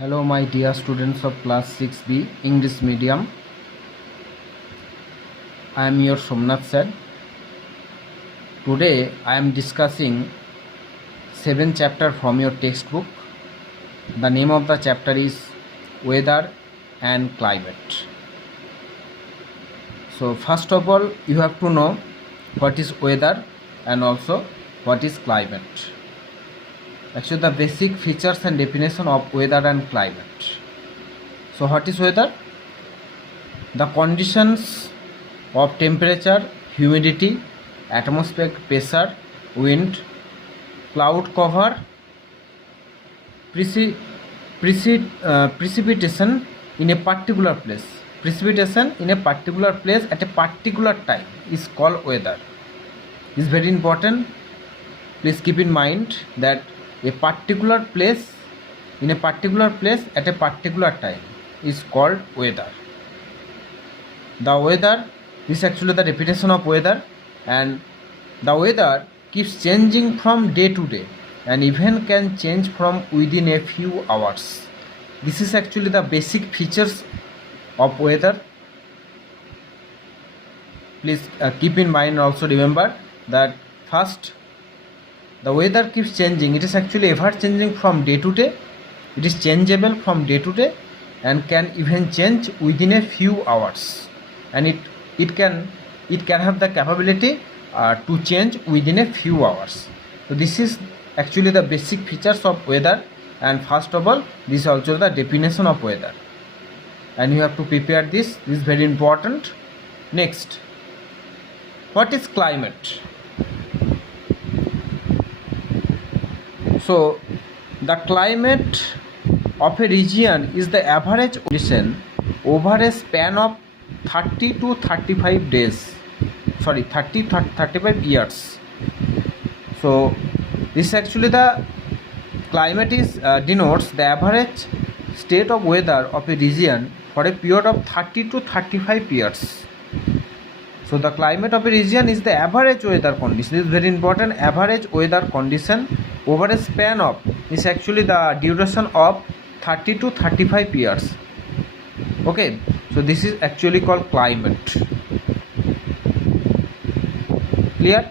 Hello, my dear students of class 6B English medium. I am your Somnath sir. Today I am discussing 7th chapter from your textbook. The name of the chapter is Weather and Climate. So first of all, you have to know what is weather and also what is climate. Actually, the basic features and definition of weather and climate. So what is weather? The conditions of temperature, humidity, atmospheric pressure, wind, cloud cover, precipitation in a particular place. Precipitation in a particular place at a particular time is called weather. It is very important. Please keep in mind that a particular place in a particular place at a particular time is called weather. The weather is actually the definition of weather, and the weather keeps changing from day to day and even can change from within a few hours. This is actually the basic features of weather. Please keep in mind, also remember that first, the weather keeps changing. It is actually ever changing from day to day. It is changeable from day to day and can even change within a few hours, and it can have the capability to change within a few hours. So this is actually the basic features of weather, and first of all, this is also the definition of weather, and you have to prepare this. This is very important. Next, what is climate? So the climate of a region is the average condition over a span of 30 to 35 days. 35 years. So this actually the climate is denotes the average state of weather of a region for a period of 30 to 35 years. So the climate of a region is the average weather condition. This is very important. Average weather condition over a span of is actually the duration of 30 to 35 years. Okay, so this is actually called climate. Clear?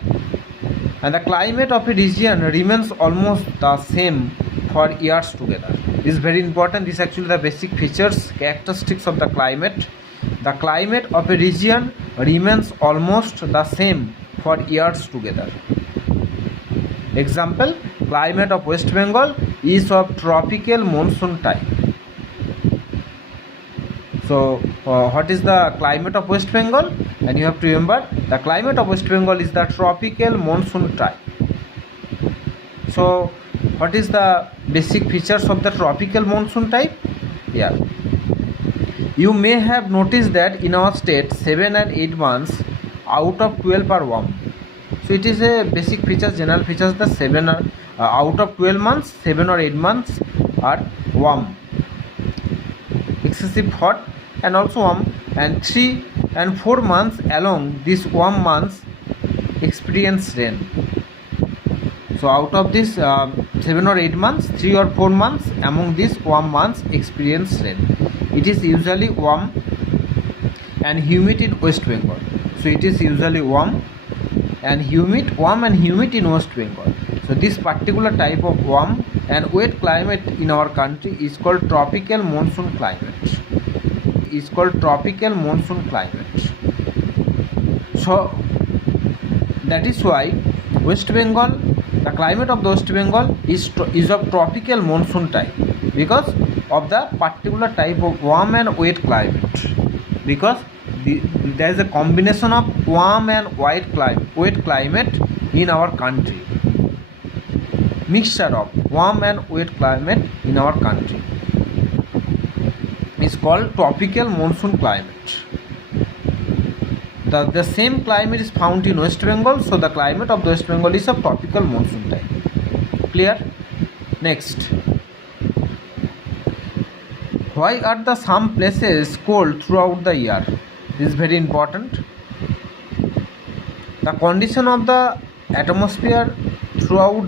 And the climate of a region remains almost the same for years together. This is very important. This is actually the basic features, characteristics of the climate. The climate of a region remains almost the same for years together. Example, climate of West Bengal is of tropical monsoon type. So what is the climate of West Bengal? And you have to remember, the climate of West Bengal is the tropical monsoon type. So what is the basic features of the tropical monsoon type? Yeah, you may have noticed that in our state 7 and 8 months out of 12 are warm. So it is a basic features, general features. The 7 are out of 12 months, 7 or 8 months are warm, excessive hot and also warm, and 3 and 4 months along these warm months experience rain. So out of this 7 or 8 months, 3 or 4 months among these warm months experience rain. It is usually warm and humid in West Bengal. So it is usually warm and humid in West Bengal. So this particular type of warm and wet climate in our country is called tropical monsoon climate. So that is why West Bengal, the climate of the West Bengal is of tropical monsoon type, because of the particular type of warm and wet climate. Because there is a combination of warm and wet climate in our country. Mixture of warm and wet climate in our country is called tropical monsoon climate. The same climate is found in West Bengal, so the climate of the West Bengal is of tropical monsoon type. Clear? Next, why are the some places cold throughout the year? This is very important. The condition of the atmosphere throughout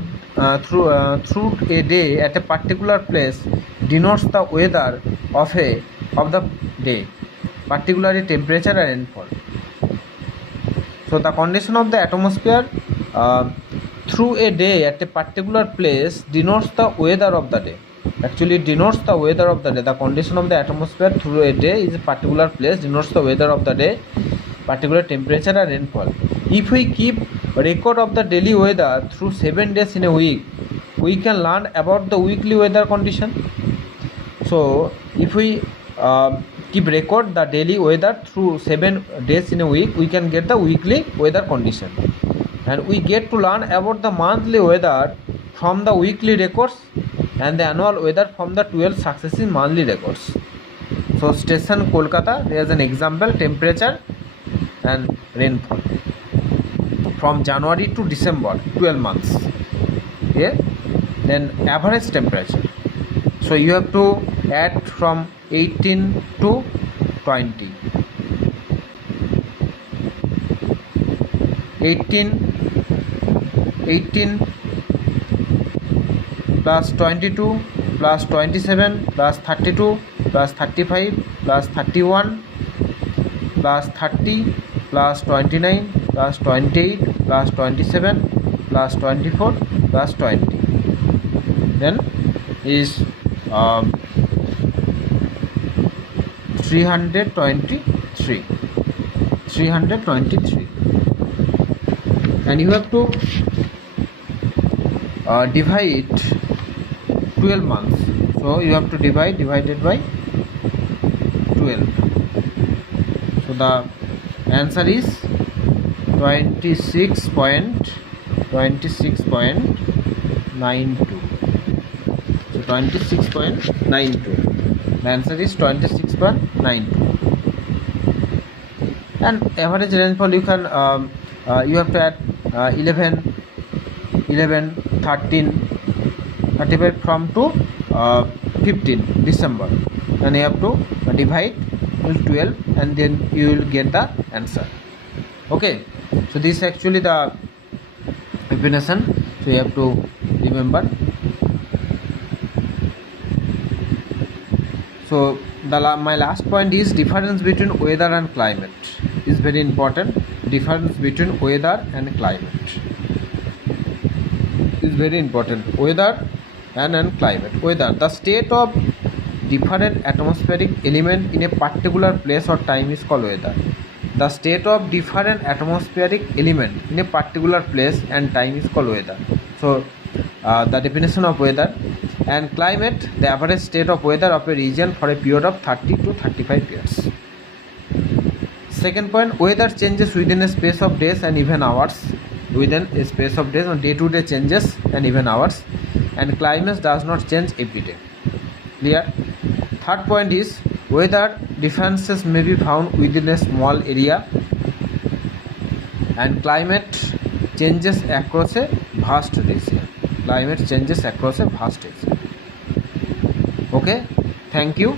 through a day at a particular place denotes the weather of the day, particularly temperature and rainfall. So the condition of the atmosphere through a day at a particular place denotes the weather of the day. Actually, it denotes the weather of the day. The condition of the atmosphere through a day is a particular place denotes the weather of the day, particular temperature and rainfall. If we keep record of the daily weather through 7 days in a week, we can learn about the weekly weather condition. So if we keep record the daily weather through 7 days in a week, we can get the weekly weather condition, and we get to learn about the monthly weather from the weekly records and the annual weather from the 12 successive monthly records. So station Kolkata, there is an example, temperature and rainfall from January to December, 12 months. Okay, then average temperature. So you have to add from 18 to 20. 18 plus 22 plus 27 plus 32 plus 35 plus 31 plus 30 plus 29 plus 28 plus 27 plus 24 plus 20. Then is 323, and you have to divide 12 months. So you have to divided by 12. So the answer is 26.92. So 26.92. The answer is 26.92. And average rainfall, you can you have to add 11, 13, 35 from to 15 December, and you have to divide with 12, and then you will get the answer. Okay, so this is actually the explanation, so you have to remember. So my last point is difference between weather and climate is very important. Difference between weather and climate is very important. Weather and climate. Weather, the state of different atmospheric element in a particular place or time is called weather. The state of different atmospheric element in a particular place and time is called weather. So the definition of weather. And climate, the average state of weather of a region for a period of 30 to 35 years. Second point, weather changes within a space of days and even hours. Within a space of days, or day-to-day changes and even hours. And climate does not change every day. Clear? Third point is, weather differences may be found within a small area, and climate changes across a vast region. Climate changes across a vast region. Okay, thank you.